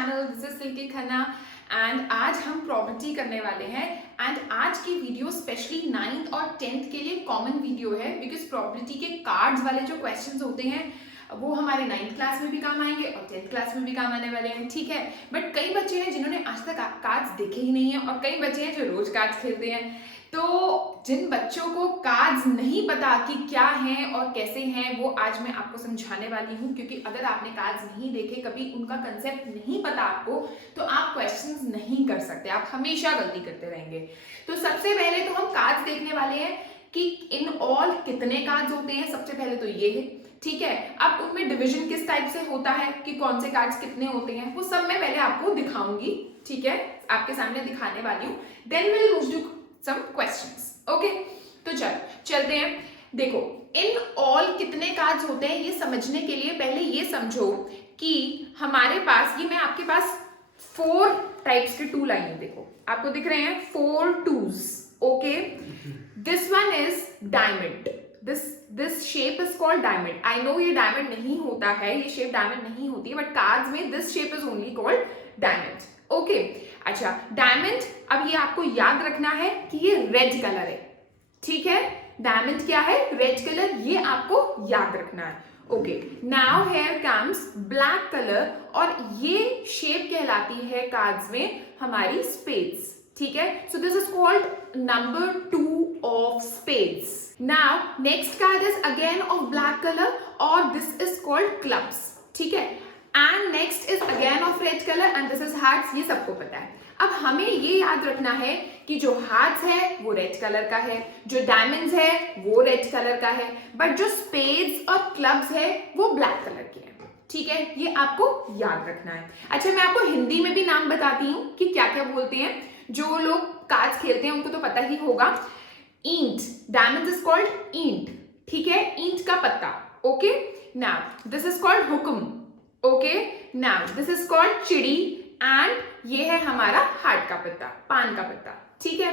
Channel, this is Silky Khanna and आज हम property करने वाले हैं। एंड आज की वीडियो स्पेशली 9th और 10th के लिए कॉमन वीडियो है बिकॉज प्रॉपर्टी के कार्ड्स वाले जो क्वेश्चंस होते हैं वो हमारे 9th क्लास में भी काम आएंगे और 10th क्लास में भी काम आने वाले हैं, ठीक है। बट कई बच्चे हैं जिन्होंने आज तक कार्ड्स देखे ही नहीं है और कई बच्चे हैं जो रोज कार्ड्स खेलते हैं। तो जिन बच्चों को कार्ड्स नहीं पता कि क्या हैं और कैसे हैं वो आज मैं आपको समझाने वाली हूँ, क्योंकि अगर आपने कार्ड्स नहीं देखे, कभी उनका कंसेप्ट नहीं पता आपको, तो आप क्वेश्चंस नहीं कर सकते, आप हमेशा गलती करते रहेंगे। तो सबसे पहले तो हम कार्ड्स देखने वाले हैं कि इन ऑल कितने कार्ड्स होते हैं। सबसे पहले तो ये है, ठीक है। अब उनमें डिवीजन किस टाइप से होता है कि कौन से कार्ड्स कितने होते हैं वो सब मैं पहले आपको दिखाऊंगी, ठीक है, आपके सामने दिखाने वाली हूँ। Then will move to some questions, okay. तो चलते हैं। देखो इन ऑल कितने कार्ड्स होते हैं ये समझने के लिए पहले ये समझो कि हमारे पास ये मैं आपके पास 4 टाइप्स के टूल आई हैं। देखो आपको दिख रहे हैं 4 tools, okay. This one is diamond, this shape is called diamond. I know ये डायमंड नहीं होता है, ये शेप डायमंड नहीं होती है, बट कार्ड्स में this shape is only called diamond, okay. अच्छा, डायमंड, अब ये आपको याद रखना है कि ये रेड कलर है, ठीक है। डायमंड क्या है? रेड कलर, ये आपको याद रखना है, okay. Now here comes black colour और ये शेप कहलाती है कार्ड्स में हमारी स्पेड्स, ठीक है। So this is called number 2 of spades. Now next card is again of black colour और दिस इज कॉल्ड क्लब्स, ठीक है। And next is again of red colour and this is hearts, ये सबको पता है। अब हमें ये याद रखना है कि जो हार्ट्स है वो रेड कलर का है, जो डायमंड्स है वो रेड कलर का है, बट जो स्पेड्स और क्लब्स है वो ब्लैक कलर के हैं, ठीक है। ये आपको याद रखना है। अच्छा, मैं आपको हिंदी में भी नाम बताती हूँ कि क्या क्या बोलते हैं। जो लोग कार्ड्स खेलते हैं उनको तो पता ही होगा। ईंट, डायमंड इज कॉल्ड ईंट, ठीक है, ईंट का पत्ता, okay. Now this is called हुक्म, okay. Now this is called चिड़ी एंड ये है हमारा हार्ट का पत्ता, पान का पत्ता, ठीक है।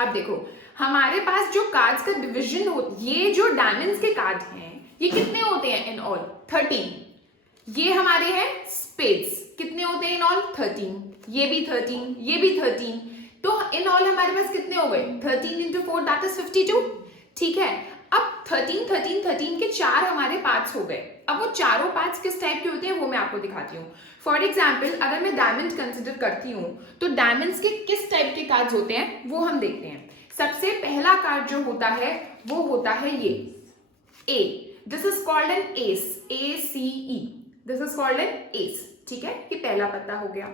अब देखो हमारे पास जो कार्ड्स का डिवीजन हो, ये जो डायमंड्स के कार्ड हैं ये कितने होते हैं इन ऑल? 13। ये हमारे हैं स्पेड्स, कितने होते हैं इन ऑल? 13। ये भी 13, ये भी 13, तो इन ऑल हमारे पास कितने हो गए? 13 into 4 दैट इज 52, ठीक है। अब 13 13 13 के 4 हमारे पार्ट्स हो गए। अब वो चारों पार्ट्स किस टाइप के होते हैं वो मैं आपको दिखाती हूँ। फॉर एग्जाम्पल अगर मैं डायमंड कंसिडर करती हूँ तो डायमंड्स के किस टाइप के कार्ड्स होते हैं वो हम देखते हैं। सबसे पहला कार्ड जो होता है वो होता है ये A, this is called an ace, ACE, this is called an ace, ठीक है, ये पहला पत्ता हो गया।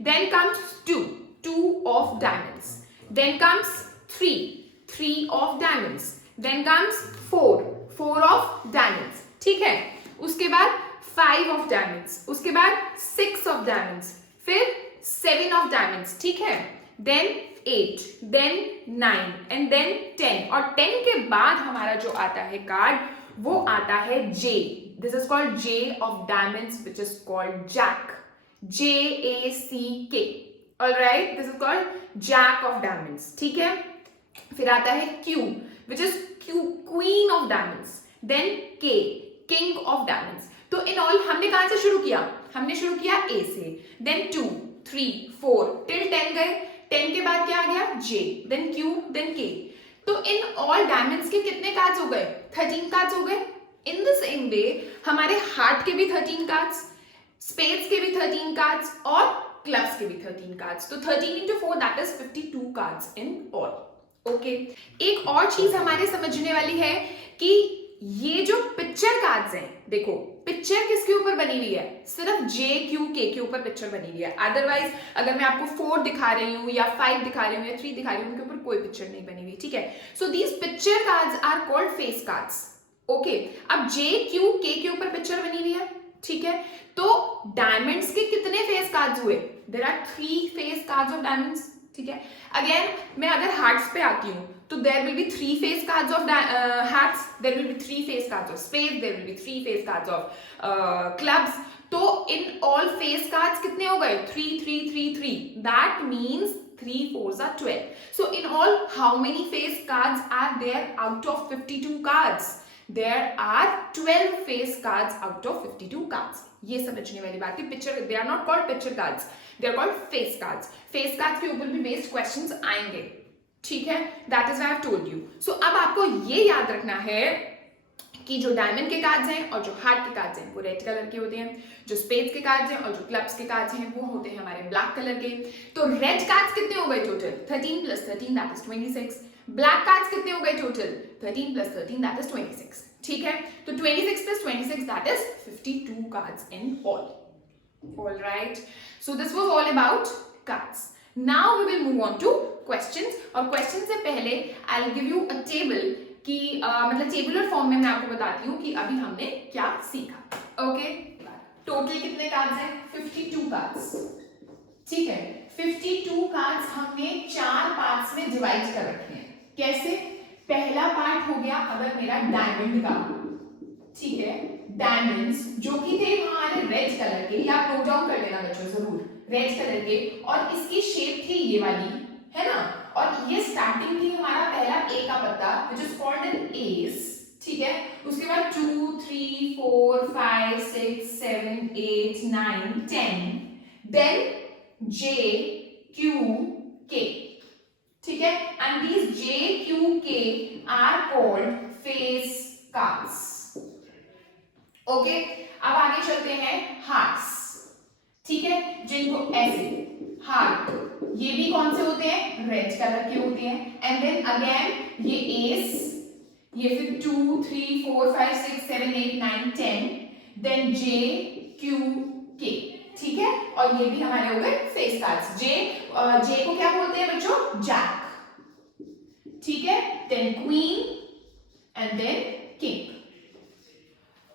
Then comes 2 of diamonds, then comes 3 of diamonds, then comes 4 of diamonds, ठीक है। उसके बाद 5 ऑफ डायमंड्स, उसके बाद 6 ऑफ डायमंड्स, फिर 7 ऑफ डायमंड्स, ठीक है। देन 8, देन 9 एंड देन 10, और 10 के बाद हमारा जो आता है कार्ड वो आता है J, this is called J of diamonds which is called jack, JACK, alright, this is called jack of diamonds, ठीक है। फिर आता है Q which is queen of diamonds, then K, king of diamonds. तो in all हमने कहां से शुरू किया? हमने शुरू किया ए से, देन 2 3 4 टिल 10 गए। 10 के बाद क्या आ गया? जे, देन क्यू, देन के। तो इन ऑल डायमंड्स के कितने कार्ड्स हो गए? 13 कार्ड्स हो गए। इन द सेम वे हमारे हार्ट के भी 13 कार्ड्स, स्पेड्स के भी 13 कार्ड्स और क्लब्स के भी 13 कार्ड्स। तो 13 into 4 that is 52 cards in all, okay. एक और चीज हमारे समझने वाली है कि ये जो पिक्चर कार्ड्स हैं, देखो पिक्चर किसके ऊपर बनी हुई है? सिर्फ JQK के ऊपर पिक्चर बनी हुई है। अदरवाइज अगर मैं आपको 4 दिखा रही हूँ या 5 दिखा रही हूँ या 3 दिखा रही हूँ, उनके ऊपर कोई पिक्चर नहीं बनी हुई, ठीक है। So these picture cards are called face cards, okay. अब JQK के ऊपर पिक्चर बनी हुई है, ठीक है। तो डायमंड्स के कितने फेस कार्ड्स हुए? There are 3 face cards of diamonds, ठीक है। अगेन मैं अगर हार्ट्स पे आती हूँ तो there will be 3 face cards of hearts, there will be 3 face cards of spade, there will be 3 face cards of clubs. तो इन ऑल फेस कार्ड्स कितने हो गए? 3 3 3 3, that means 3 4s are 12. So in all, how many face cards are there out of 52 cards? There are 12 face cards out of 52 cards. ये समझने वाली बात है। Picture, they are not called picture cards, they are called face cards. Face cards के ऊपर भी based questions आएंगे, ठीक है, that is why I have told you. So अब आपको ये याद रखना है कि जो डायमंड के कार्ड्स हैं और जो हार्ट के कार्ड्स हैं वो रेड कलर के होते हैं, जो स्पेड्स के कार्ड्स हैं और जो क्लब्स के कार्ड्स हैं वो होते हैं हमारे ब्लैक कलर के। तो रेड कार्ड्स कितने हो गए total? 13 + 13 that is 26। Black cards कितने हो गए टोटल? 13 + 13 दैट इज 26, ठीक है। तो 26 + 26 that is 52 cards in all. Alright, so this was all about cards. Now we will move on to questions. और क्वेश्चन से पहले I will give you a table कि मतलब टेबुलर फॉर्म में मैं आपको बताती हूँ कि अभी हमने क्या सीखा। ओके, टोटल कितने कार्ड्स हैं? 52 कार्ड्स, ठीक है। 52 कार्ड्स हमने 4 पार्ट्स में डिवाइड कर रखे हैं। कैसे? पहला पार्ट हो गया अगर मेरा डायमंड का, ठीक है, डायमंड्स जो कि थे हमारे रेड कलर के, या आप नोट डाउन कर लेना बच्चों जरूर, रेड कलर के, और इसकी शेप थी ये वाली, है ना, और ये स्टार्टिंग थी हमारा पहला ए का पत्ता which is called an ace, ठीक है। उसके बाद 2 3 4 5 6 7 8 9 10, then J Q K, ठीक है, and these J Q K are called face cards। Okay, अब आगे चलते हैं हार्ट्स, ठीक है, जिनको ऐसे हार्ट, ये भी कौन से होते हैं? रेड कलर के होते हैं। एंड देन अगेन ये एस, ये फिर 2 3 4 5 6 7 8 9 10, देन जे क्यू के, ठीक है, और ये भी हमारे हो गए फेस कार्ड्स। जे को क्या बोलते हैं बच्चों? जैक, ठीक है, then queen and then king.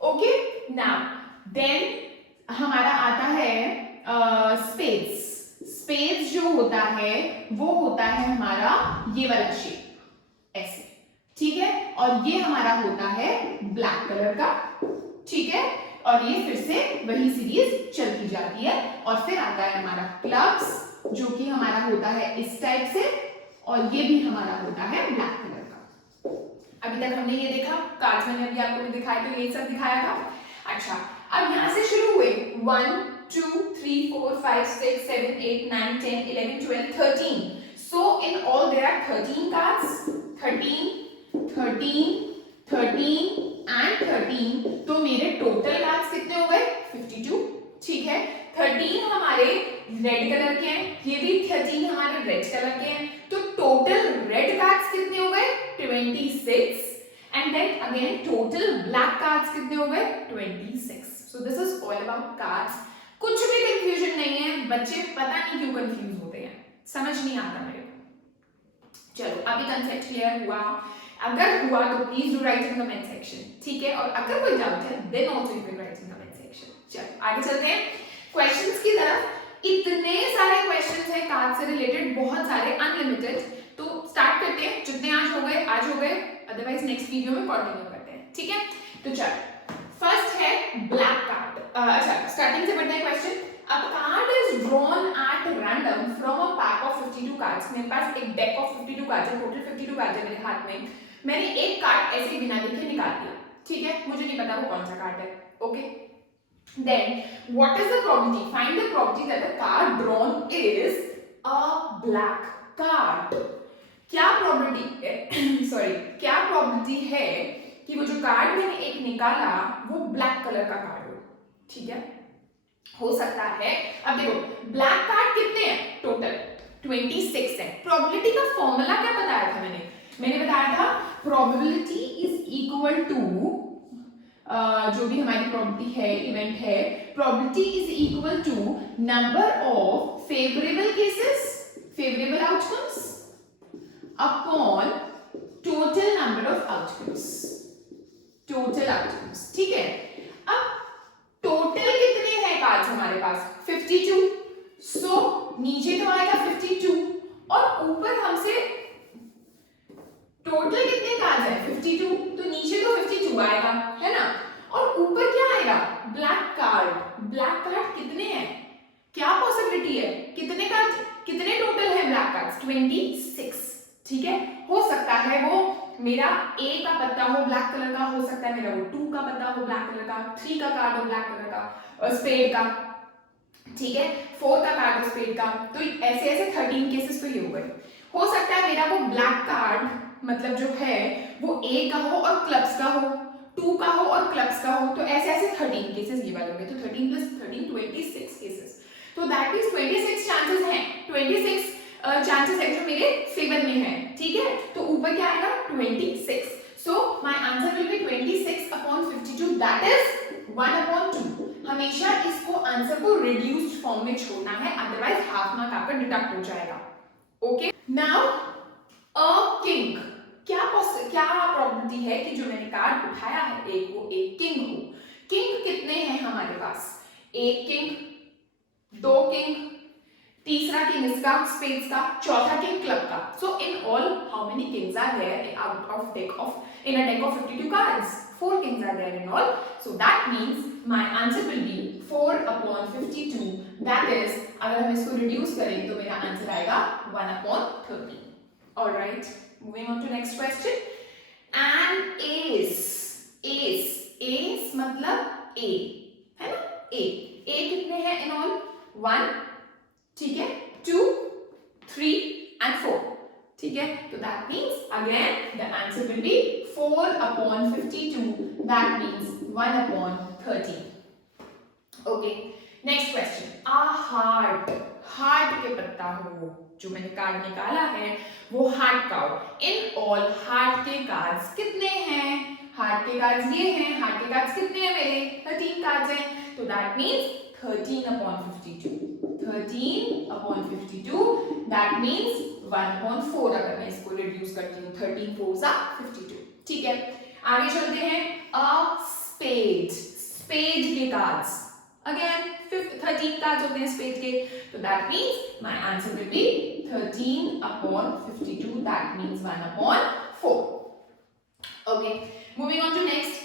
Okay, now then हमारा आता है स्पेड्स। स्पेड्स जो होता है वो होता है हमारा ये वाला शेप, ऐसे, ठीक है, और ये हमारा होता है ब्लैक कलर का, ठीक है, और ये फिर से वही सीरीज चलती जाती है। और फिर आता है हमारा क्लब्स जो कि हमारा होता है इस टाइप से, और ये भी हमारा होता है ब्लैक कलर का। अभी तक हमने ये देखा, कार्ड्स मैंने अभी आपको दिखाया, तो ये सब दिखाया था। अच्छा, अब यहां से शुरू हुए 1 2 3 4 5 6 7 8 9 10 11 12 13, so in all there are 13 cards, 13 13 13 and 13, तो मेरे टोटल कार्ड्स कितने हो गए? 52, ठीक है। 13 हमारे रेड कलर के हैं, ये भी 13 हमारे रेड कलर के हैं, तो टोटल रेड कार्ड्स कितने हो गए? 26, and then again total black cards कितने हो गए? 26। so this is all about cards। कुछ भी कंफ्यूजन नहीं है, बच्चे पता नहीं क्यों कंफ्यूज होते हैं, समझ नहीं आता मेरे को। चलो, अभी कंसेप्ट क्लियर हुआ? अगर हुआ तो please do write in comment section, ठीक है, और अगर कोई डाउट है then also you can write in comment section. चलो आगे चलते हैं क्वेश्चंस की तरफ। इतने सारे क्वेश्चंस हैं कार्ड से रिलेटेड, बहुत सारे, अनलिमिटेड। तो स्टार्ट करते हैं, जितने आज हो गए, अदरवाइज नेक्स्ट वीडियो में कंटिन्यू करते हैं, ठीक है। तो चलो, फर्स्ट है ब्लैक कार्ड। अच्छा, स्टार्टिंग से पढ़ते हैं question. A card is drawn at random from a pack of 52 cards। मेरे पास एक डेक ऑफ 52 कार्ड्स है, टोटल 52 कार्ड्स है मेरे हाथ में। मैंने एक कार्ड ऐसे बिना देखे निकाल दिया, ठीक है, मुझे नहीं पता वो कौन सा कार्ड है। Okay, then what is the probability? Find the probability that the card drawn is a black card। क्या प्रोबेबिलिटी है सॉरी क्या प्रोबेबिलिटी है कि वो जो कार्ड मैंने एक निकाला वो ब्लैक कलर का कार्ड हो, ठीक है, हो सकता है। अब देखो, ब्लैक कार्ड कितने हैं टोटल? 26 है। प्रोबेबिलिटी का फॉर्मूला क्या बताया था मैंने बताया था प्रोबेबिलिटी इज इक्वल टू, जो भी हमारी प्रोबेबिलिटी है, इवेंट है, probability is equal to number of favourable cases, favourable outcomes upon total number of outcomes, total outcomes, ठीक है। अब टोटल कितने हैं कार्ड्स हमारे पास? 52, सो नीचे तो आएगा 52 और ऊपर हमसे टोटल कितने कार्ड्स हैं? 52, तो नीचे तो 52 आएगा, है ना, और ऊपर क्या आएगा? Black card. ब्लैक कार्ड कितने हैं? क्या पॉसिबिलिटी है? कितने कार्ड, कितने टोटल है ब्लैक कार्ड्स? 26, ठीक है। हो सकता है वो मेरा ए का पत्ता हो ब्लैक कलर का, हो सकता है मेरा वो 2 का पत्ता हो ब्लैक कलर का, 3 का कार्ड हो ब्लैक कलर का और स्पेड का, ठीक है, 4 का कार्ड हो स्पेड का। तो ऐसे ऐसे 13 केसेस तो ये हो गए। हो सकता है मेरा वो ब्लैक कार्ड मतलब जो है वो ए का हो और क्लब्स का हो, 2 का हो और क्लब्स का हो, तो ऐसे ऐसे 13 केसेस ये वाले हो गए। तो 13 प्लस 13 26 केसेस। तो दैट मींस 26 चांसेस हैं, 26 चांसेस है जो मेरे फेवर में है, ठीक है। तो ऊपर क्या आएगा 26। So my answer will B 26/52, that is 1/2। हमेशा इसको आंसर को रिड्यूस्ड फॉर्म में छोड़ना है, अदरवाइज हाफ मार्क आपका डिडक्ट हो जाएगा। ओके, नाउ अ किंग, क्या प्रोबेबिलिटी है कि जो मैंने कार्ड उठाया है एक वो एक किंग हो। किंग कितने हैं हमारे पास, एक किंग, 2 किंग, तीसरा किंग इसका स्पेड्स का, चौथा किंग क्लब का। So in all how many kings are there out of deck of in a deck of 52 cards? 4 kings are there in all. So that means my answer will be 4/52. That is, अगर हम इसको reduce करें तो मेरा answer आएगा 1/13. All right. Moving on to next question. An ace. Ace मतलब A, है ना? A कितने हैं in all? 1, ठीक है, 2, 3 and 4. ठीक है, तो that means again the answer will be 4/52. That means 1/13. Okay, next question. A heart के पत्ता हो, जो मैंने कार्ड निकाला है वो हार्ट का हो। इन ऑल हार्ट के कार्ड्स कितने हैं? हार्ट के कार्ड्स ये हैं, हार्ट के कार्ड्स कितने हैं मेरे? 13 कार्ड्स हैं। तो दैट मींस 13/52. 13/52, that means 1/4। अगर मैं इसको रिड्यूस करती हूँ 13 4s are 52, ठीक है। आगे चलते हैं, अ स्पेड के कार्ड्स, अगेन 13 कार्ड्स होते हैं स्पेड के, तो that means my answer will be 13/52, that means 1/4। Okay, moving on to next,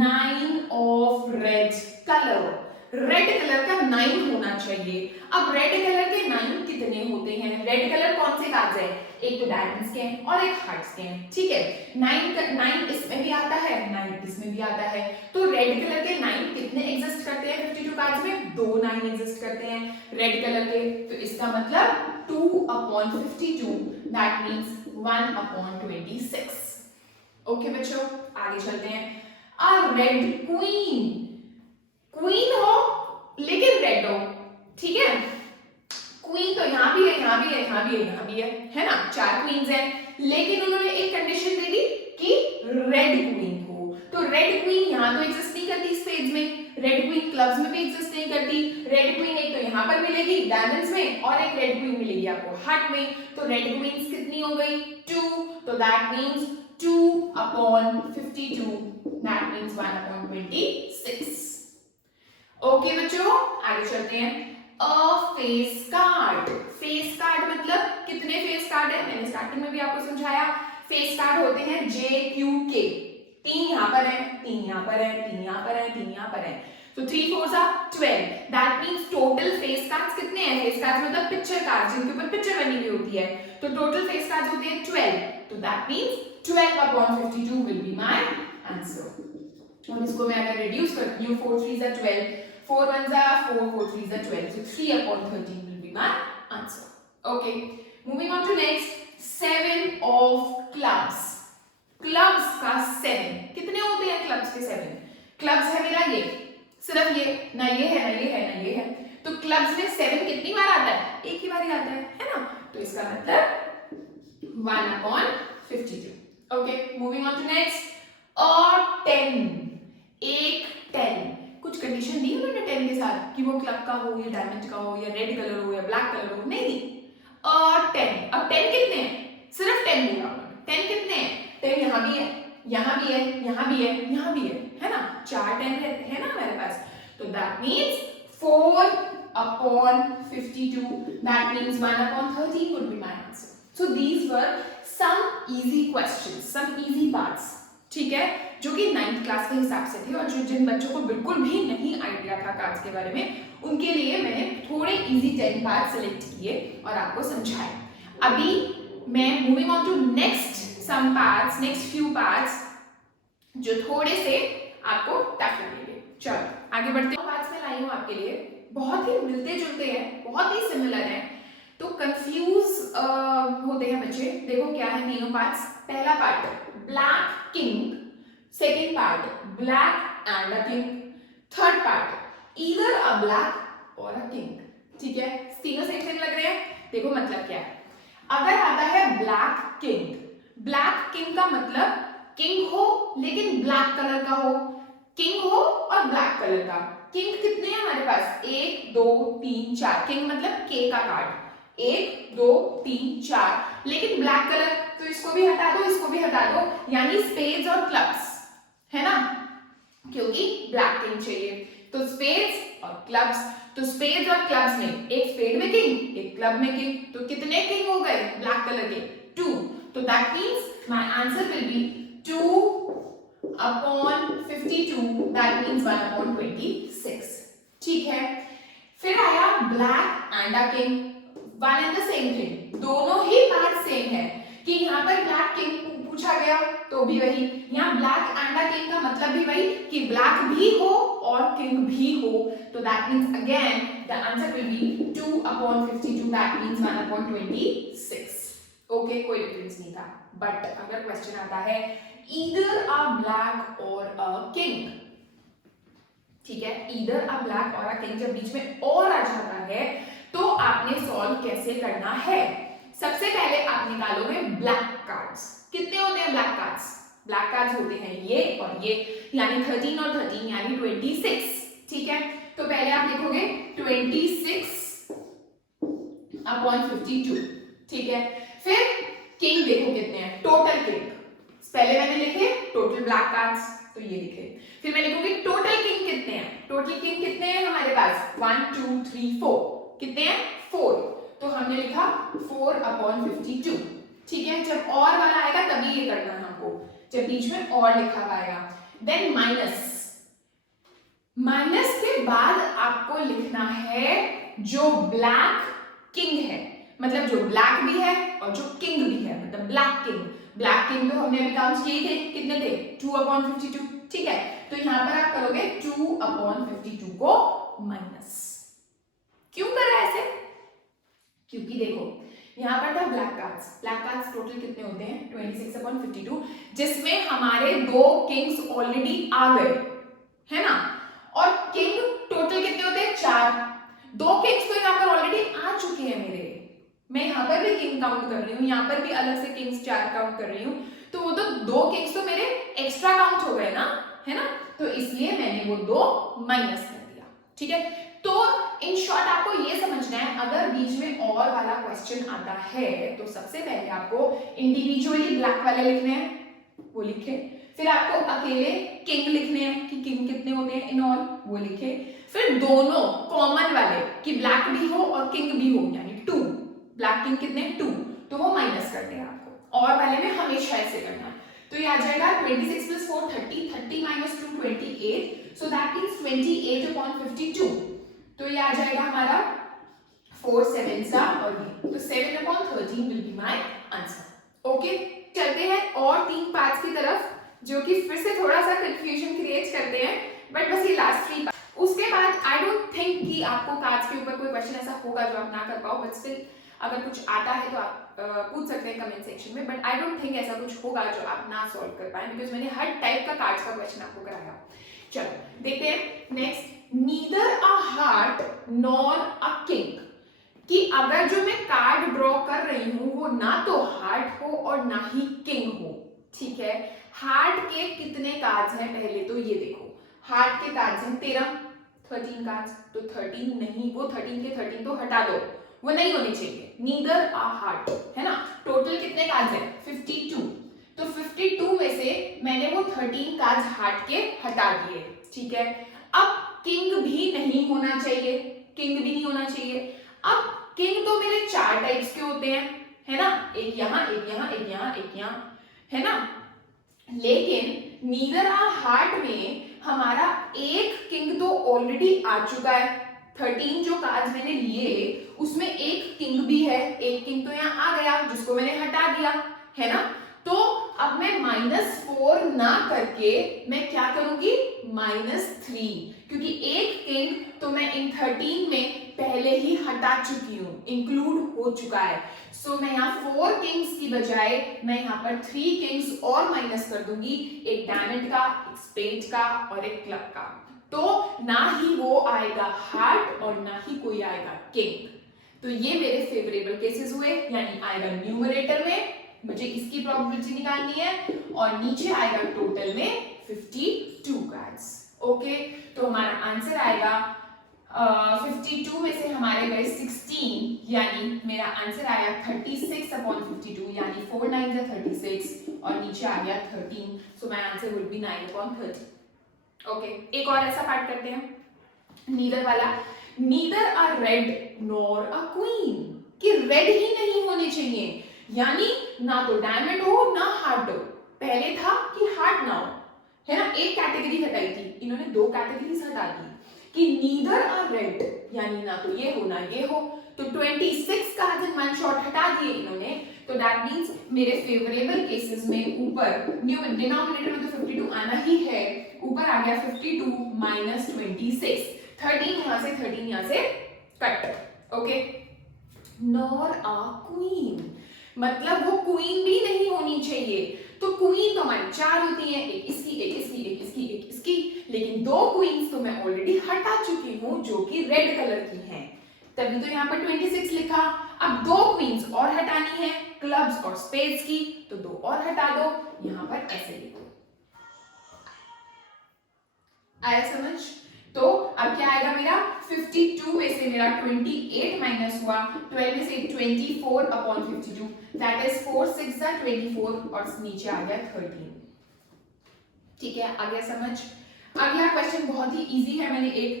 9 of red colour. Red colour का 9 होना चाहिए। अब रेड कलर के 9 कितने होते हैं? रेड कलर कौन से कार्ड्स हैं? एक तो डायमंड्स के हैं और एक हार्ट्स के हैं, ठीक है। 9 इसमें भी आता है, 9 इसमें भी आता है। तो रेड कलर के 9 कितने एग्जिस्ट करते हैं 52 कार्ड्स में? 2 9 एग्जिस्ट करते हैं रेड कलर के। तो इसका मतलब 2/52, दैट मींस 1/26। ओके बच्चों, आगे चलते हैं। अ रेड क्वीन हो लेकिन रेड हो, ठीक है। क्वीन तो यहाँ भी है, यहाँ भी है, यहाँ भी है, यहाँ भी है ना, 4 क्वींस हैं, लेकिन उन्होंने एक कंडीशन दे दी कि रेड क्वीन हो। तो रेड क्वीन यहाँ तो एग्जिस्ट नहीं करती स्पेड्स में, रेड क्वीन क्लब्स में भी एग्जिस्ट नहीं करती। रेड क्वीन एक तो यहाँ पर मिलेगी डायमंड्स में और एक रेड क्वीन मिलेगी आपको हार्ट में। तो रेड क्वींस कितनी हो गई? 2, तो that means 2/52, that means 1/26। Okay बच्चों, आगे चलते हैं। अ फेस कार्ड मतलब कितने फेस कार्ड है? मैंने स्टार्टिंग में भी आपको समझाया, फेस कार्ड होते हैं JQK। 3 यहाँ पर है, 3 यहाँ पर है, 3 यहाँ पर है, 3 यहाँ पर है। तो 3 4s are 12, that means total face cards कितने हैं? फेस कार्ड्स मतलब पिक्चर कार्ड्स जिनके ऊपर पिक्चर बनी हुई होती है, तो टोटल फेस कार्ड्स होते हैं 12। तो that means 12/52 will be my answer. और इसको मैं अगर रिड्यूस करती हूँ, 4 3s are 12, 4 1s are 4, 4 3s are 12, so 3/13 will be my answer. Okay, moving on to next, 7 of clubs का 7 कितने होते हैं? क्लब्स के 7 क्लब्स है मेरा ये, सिर्फ ये, ना ये है, ना ये है, ना ये है। तो क्लब्स में 7 कितनी बार आता है? एक ही बार ही आता है ना। तो इसका मतलब 1/52। Okay, moving on to next, और 10 कुछ कंडीशन दी उन्होंने 10 के साथ कि वो क्लब का हो या डायमंड का हो या रेड कलर हो या ब्लैक कलर हो, नहीं दी। और 10, अब 10 कितने हैं? सिर्फ 10 बोला उन्होंने। 10 कितने हैं? 10 यहाँ भी है, यहाँ भी है, यहाँ भी है, यहाँ भी है ना, 4 10 है ना हमारे पास। तो that means 4/52, that means 1/13 would be my answer. So these were some easy questions, some easy parts, ठीक है, जो कि 9th क्लास के हिसाब से थे और जो जिन बच्चों को बिल्कुल भी नहीं आइडिया था कार्ड्स के बारे में, उनके लिए मैंने थोड़े इजी 10 पार्ट सिलेक्ट किए और आपको समझाए। अभी मैं moving on to next some parts, next few parts जो थोड़े से आपको टफ लगेंगे। चलो आगे बढ़ते हैं। पार्ट्स में लाई हूं आपके लिए, बहुत ही मिलते जुलते हैं, बहुत ही सिमिलर हैं, तो कंफ्यूज होते हैं बच्चे। देखो क्या है तीनों पार्ट्स। पहला part black king, second part black and a king, third part either a black और अ किंग। ठीक है, तीनों सेम सेम लग रहे हैं। देखो मतलब क्या है, अगर आता है ब्लैक किंग, ब्लैक किंग का मतलब किंग हो लेकिन ब्लैक कलर का हो, किंग हो और ब्लैक कलर का। किंग कितने हैं हमारे पास, 1 2 3 4, किंग मतलब के का कार्ड, 1 2 3 4, लेकिन ब्लैक कलर, तो इसको भी हटा दो, इसको भी हटा दो, यानी स्पेड्स और क्लब्स, है ना, क्योंकि ब्लैक किंग चाहिए। तो स्पेड्स और क्लब्स, तो स्पेड्स और क्लब्स में एक स्पेड में किंग, एक क्लब में किंग, तो कितने किंग हो गए ब्लैक कलर के, 2। तो that means my answer will B 2 upon 52, that means 1 upon 26। ठीक है, फिर आया black and a king, one and the same thing, दोनों ही पार्ट सेम है कि यहाँ पर ब्लैक किंग पूछा गया तो भी वही, यहाँ ब्लैक एंड अ किंग का मतलब भी वही कि ब्लैक भी हो और किंग भी हो, तो that means again the answer will B 2 upon 52, that means 1 upon 26। Okay, कोई डिफरेंस नहीं था। बट अगर क्वेश्चन आता है either a black or a king, ठीक है, either a black or a king, जब बीच में और आ जाता है तो आपने सॉल्व कैसे करना है। सबसे पहले आप निकालोगे ब्लैक कार्ड्स। कितने होते हैं ब्लैक कार्ड्स, ब्लैक कार्ड्स होते हैं ये और ये, यानी 13 और 13 यानी 26। ठीक है, तो पहले आप लिखोगे 26 upon 52। ठीक है, फिर किंग देखो कितने हैं, टोटल किंग, पहले मैंने लिखे टोटल ब्लैक कार्ड्स, तो ये लिखे, फिर मैं लिखूंगी टोटल किंग कितने हैं, टोटल किंग कितने हैं हमारे पास 1 2 3 4, कितने हैं 4, तो हमने लिखा 4 upon 52। ठीक है, जब और वाला आएगा तभी ये करना है हमको, जब बीच में और लिखा हुआ आएगा। देन माइनस, माइनस के बाद आपको लिखना है जो ब्लैक किंग है, मतलब जो ब्लैक भी है और जो किंग भी है, मतलब ब्लैक किंग। ब्लैक किंग तो हमने अभी काउंट किए थे, कितने थे 2 upon 52। ठीक है, तो यहां पर आप करोगे 2 upon 52 को माइनस। क्यों कर रहा है ऐसे, क्योंकि देखो यहां पर था black cards, black cards total कितने होते हैं 26 upon 52, जिसमें हमारे 2 किंग्स ऑलरेडी आ गए, है ना, और किंग टोटल कितने होते हैं 4, 2 किंग्स तो यहां पर ऑलरेडी आ चुके हैं मेरे, मैं यहाँ पर भी किंग काउंट कर रही हूँ, यहाँ पर भी अलग से किंग्स 4 काउंट कर रही हूँ, तो वो तो 2 किंग्स तो मेरे एक्स्ट्रा काउंट हो गए ना, है ना, तो इसलिए मैंने वो 2 माइनस कर दिया। ठीक है, तो इन शॉर्ट आपको ये समझना है, अगर बीच में और वाला क्वेश्चन आता है तो सबसे पहले आपको इंडिविजुअली ब्लैक वाले लिखने हैं, वो लिखे, फिर आपको अकेले किंग लिखने हैं कि किंग कितने होते हैं इन ऑल, वो लिखे, फिर दोनों कॉमन वाले कि ब्लैक भी हो और किंग भी हो, यानी 2, ब्लैक किंग कितने 2, तो वो माइनस करते हैं आपको, और वाले में हमेशा ऐसे करना है। तो ये आ जाएगा 26 plus 4 30, 30 minus 2 28, so that means 28 upon 52, तो ये आ जाएगा हमारा 4 7 और ये, तो 7 upon 13 will be my answer। Okay, चलते हैं और 3 पार्ट्स की तरफ जो कि फिर से थोड़ा सा कंफ्यूजन क्रिएट करते हैं, बट बस ये लास्ट 3 उसके बाद आई डोंट थिंक कि आपको कार्ड्स के ऊपर कोई क्वेश्चन ऐसा होगा जो आप ना कर पाओ, बट स्टिल अगर कुछ आता है तो आप पूछ सकते हैं कमेंट सेक्शन में, बट आई डोंट थिंक ऐसा कुछ होगा जो आप ना सॉल्व कर पाए, बिकॉज मैंने हर टाइप का कार्ड्स का क्वेश्चन आपको कराया। चलो देखते हैं next, neither a heart nor a king, कि अगर जो मैं कार्ड ड्रॉ कर रही हूं वो ना तो हार्ट हो और ना ही किंग हो। ठीक है, हार्ट के कितने कार्ड्स हैं पहले तो ये देखो, हार्ट के कार्ड्स हैं 13 कार्ड्स, तो 13 नहीं, वो 13 के 13 तो हटा दो, वो नहीं होने चाहिए, नीदर अ हार्ट, है ना। टोटल कितने कार्ड्स हैं 52, तो 52 में से मैंने वो 13 कार्ड्स हार्ट के हटा दिए। ठीक है, अब किंग भी नहीं होना चाहिए, किंग भी नहीं होना चाहिए। अब किंग तो मेरे 4 टाइप्स के होते हैं, है ना, एक यहाँ एक यहाँ एक यहाँ एक यहाँ, है ना, लेकिन नीदर अ हार्ट में हमारा एक किंग तो ऑलरेडी आ चुका है, 13 जो कार्ड्स मैंने लिए उसमें एक किंग भी है, एक किंग तो यहाँ आ गया जिसको मैंने हटा दिया, है ना, तो अब मैं -4 ना करके मैं क्या करूंगी, -3, क्योंकि एक किंग तो मैं इन 13 में पहले ही हटा चुकी हूं, इंक्लूड हो चुका है। सो मैं यहाँ 4 किंग्स की बजाय मैं यहाँ पर 3 किंग्स और माइनस कर दूंगी, एक डायमंड का, एक स्पेड का और एक क्लब का। तो ना ही वो आएगा हार्ट और ना ही कोई आएगा किंग। तो ये मेरे फेवरेबल केसेस हुए, यानी आएगा न्यूमरेटर में मुझे इसकी प्रोबेबिलिटी निकालनी है और नीचे आएगा टोटल में 52 कार्ड्स। ओके, तो हमारा आंसर आएगा 52 में से हमारे गए 16, यानी मेरा आंसर आया 36/52, यानी 4 9 are 36 और नीचे आ गया 13। So my answer will B 9/30। Okay, एक और ऐसा पार्ट करते हैं, नीदर वाला। Neither a red nor a queen, कि रेड ही नहीं होने चाहिए, यानी ना तो डायमंड हो ना हार्ट हो। पहले था कि हार्ट ना हो, है ना, एक कैटेगरी हटाई थी, इन्होंने 2 कैटेगरीज हटा दी कि नीदर अ रेड, यानी ना तो ये हो ना ये हो। तो 26 कार्ड्स इन वन शॉट हटा दिए इन्होंने। तो दैट मींस मेरे फेवरेबल केसेस में ऊपर न्यू डिनोमिनेटर में तो 52 आना ही है, ऊपर आ गया 52 माइनस 26, 13 यहां से 13 यहां से cut. Okay, nor a queen, मतलब वो क्वीन भी नहीं होनी चाहिए। तो क्वीन तो हमारी 4 होती हैं, एक इसकी, एक इसकी, एक इसकी, एक इसकी, लेकिन 2 क्वींस तो मैं ऑलरेडी हटा चुकी हूं जो कि रेड कलर की हैं, तभी तो यहाँ पर 26 लिखा। अब 2 क्वींस और हटानी है, क्लब्स और स्पेड्स की, तो 2 और हटा दो, यहाँ पर ऐसे लिखो। आया समझ? तो अब क्या आएगा मेरा, 52 में से मेरा 28 माइनस हुआ, 12 में से 24/52, दैट इज 4 6 are 24 और नीचे आ गया 13। ठीक है, आ गया समझ? अगला क्वेश्चन बहुत ही इजी है, मैंने एक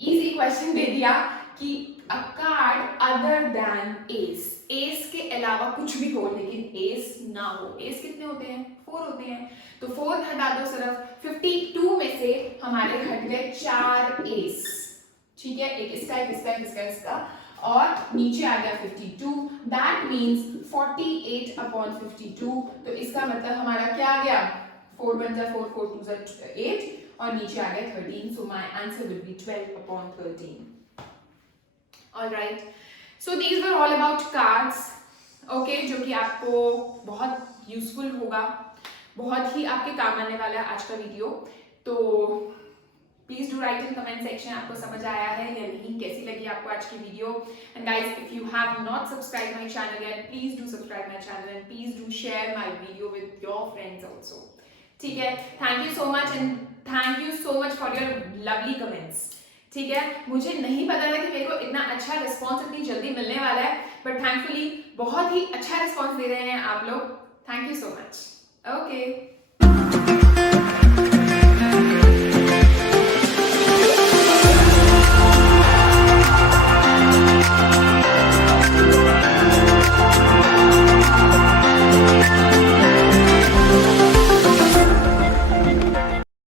इजी क्वेश्चन दे दिया कि अ card other than S, S के अलावा कुछ भी हो लेकिन एस ना हो। एस कितने होते हैं, 4 होते हैं, तो 4 हटा दो सिर्फ। 52 में से हमारे हट गए 4 एस, ठीक है, एक इसका, एक इसका, एक इसका, इसका, और नीचे आ गया 52, दैट मींस 48/52। तो इसका मतलब हमारा क्या आ गया, 4 1 are 4, 4 2 are 8 और नीचे आ गया 13। So my answer will B 12/13। Alright, so these were all about cards. Okay, जो कि आपको बहुत यूजफुल होगा, बहुत ही आपके काम आने वाला है आज का वीडियो। तो please do write in comment section आपको समझ आया है या नहीं, कैसी लगी आपको आज की video. And guys, if you have not subscribe my channel yet, please do subscribe my channel and please do share my video with your friends also. ठीक है, thank you so much and thank you so much for your lovely comments. ठीक है, मुझे नहीं पता था कि मेरे को इतना अच्छा रिस्पॉन्स इतनी जल्दी मिलने वाला है, बट थैंकफुली बहुत ही अच्छा रिस्पॉन्स दे रहे हैं आप लोग। Thank you so much. Okay.